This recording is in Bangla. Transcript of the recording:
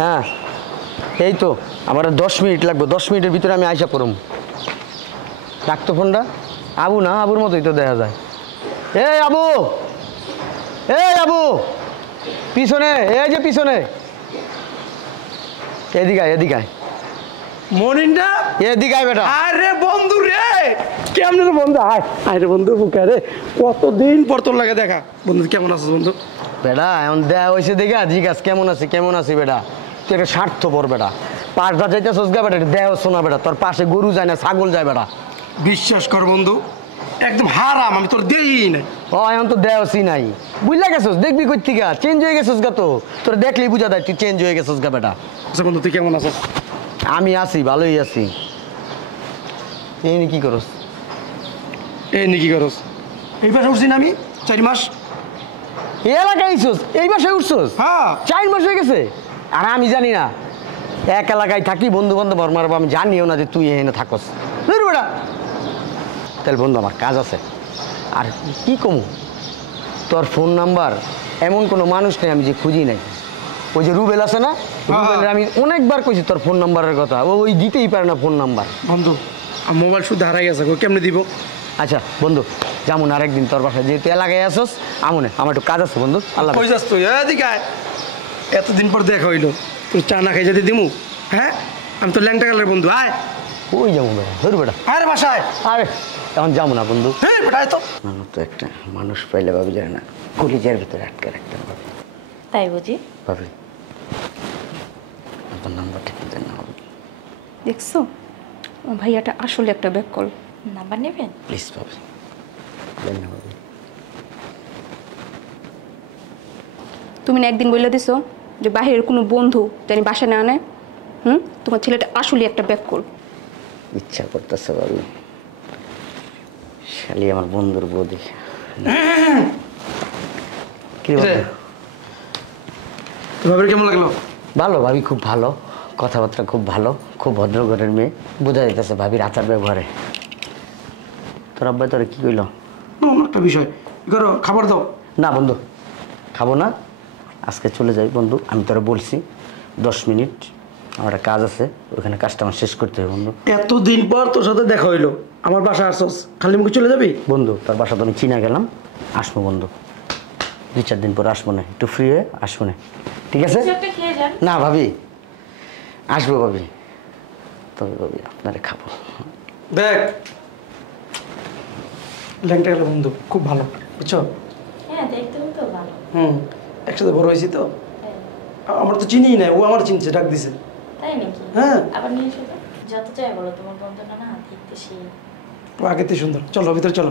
হ্যাঁ এই তো আমার 10 মিনিট লাগবে, 10 মিনিটের ভিতরে আমি আইসা পড়ম। রাখতো ফোনটা। আবু না, আবুর মতোই তো দেখা যায়। এই আবু, এই আবু, পিছনে, এই যে পিছনে, এদিকে আয়, এদিকে আয়। মনিনটা এদিকে আয় বেটা। আরে বন্ধু রে, কেমন রে বন্ধু? আয় আয় রে বন্ধু, বুকে রে কতদিন পর তোর লাগে দেখা। বন্ধু কেমন আছিস বন্ধু? বেটা এখন দেয়া হয়েছে দেখা জিজ্ঞাস কেমন আছি কেমন আছি বেটা। তুই একটা স্বার্থপর বেটা, পাঁচটা যাইতে সোজগা বেটা, দেহ শোনা বেটা, তোর পাশে গরু যায় না ছাগল যায় বেটা। বিশ্বাস কর বন্ধু, একদম হারাম, আমি তোর দেই নাই। ও এখন তো দেওসি নাই, বুঝলা গেছোস? দেখবি কই থেকে চেঞ্জ হয়ে গেছিস গা, তো তোর দেখলেই বুঝা যায় তুই চেঞ্জ হয়ে গেছিস গা বেটা। আচ্ছা বন্ধু তুই কেমন আছিস? আমি আছি, ভালোই আছি। এই নি কি করস? এই নি কি করস? এই পাশে উঠছি না আমি 4 মাস। এই এলাকায় আইসোস, এই বাসায় উঠছোস? হ্যাঁ 4 মাস হয়ে গেছে। আর আমি জানি না, এক এলাকায় থাকি, বন্ধু বান্ধব মারবো, আমি জানিও না যে তুই এখানে থাকস। ধর বেটা, তাহলে বন্ধু আমার কাজ আছে। আর কি কমু, তোর ফোন নাম্বার এমন কোনো মানুষ নেই আমি যে খুঁজি নাই। ওই যে রুবেল আছে না, রুবেলের আমি অনেকবার কইছি তোর ফোন নাম্বারের কথা, ওই দিতেই পারে না ফোন নাম্বার। বন্ধু মোবাইল শুধু হারাই গেছে, কেমনে দিব? আচ্ছা বন্ধু, যেমন আরেকদিন তোর বাসায় যেহেতু এলাকায় আসোস, আমনে আমার একটু কাজ আছে বন্ধু। আল্লাহ কই যাস তুই? এদিকে আয়, এতদিন পর দেখা হইলো, তুই চা না খাই যেতে দিমু? হ্যাঁ আমি তো ল্যাংটা গেলের বন্ধু। আয় ওই যাবো বেটা, ধরু বেটা। আরে বাসায় আরে এখন যাবো না বন্ধু। হ্যাঁ বেটা তো আমার তো একটা মানুষ পাইলে ভাবি যায় না, কলিজার ভিতরে আটকে রাখতে হবে। তাই বুঝি? ভাবি আপনার নাম্বারটা কি দেন না ভাবি? দেখছো ও ভাইয়াটা আসলে একটা ব্যাককল। নাম্বার নেবেন? প্লিজ ভাবি, দেন না ভাবি। তুমি না একদিন বলে দিছো যে বাহিরের কোনো বন্ধু জানি বাসা না আনে। তোমার ছেলেটা আসলে একটা ব্যাককল। ইচ্ছা করতেছে ভাবি, শালি আমার বন্ধুর বৌদি। কি রে ভাবের কেমন লাগলো? ভালো ভাবি, খুব ভালো, কথাবার্তা খুব ভালো, খুব ভদ্র ঘরের মেয়ে, বোঝা যাইতেছে ভাবির আচার ব্যবহারে। তোর আব্বাই তোরা কি কইল? একটা বিষয় করো, খাবার দাও। না বন্ধু, খাবো না, আজকে চলে যাই বন্ধু। আমি তোরা বলছি 10 মিনিট আমার একটা কাজ আছে, ওখানে কাজটা আমার শেষ করতে হবে বন্ধু। এতদিন পর তোর সাথে দেখা হইলো, আমার বাসা আসছস, খালি মুখে চলে যাবি? বন্ধু তোর বাসা তো আমি চিনা গেলাম, আসবো বন্ধু, 2-4 দিন পর আসবো না, একটু ফ্রি হয়ে আসবো না, ঠিক আছে? না ভাবি, আসবো ভাবি, তবে ভাবি আপনারে খাবো। দেখ ল্যাংটা গেল বন্ধু খুব ভালো, বুঝছো? হ্যাঁ দেখতে তো ভালো। একসাথে বড় হয়েছি তো, আমার তো চিনিই নাই, ও আমার চিনছে, ডাক দিছে। তাই নাকি? হ্যাঁ আবার নিয়ে এসো। যত চাই বলো, তোমার বন্ধুটা না দেখতে সেই। ও আগেতে সুন্দর। চলো ভিতরে চলো।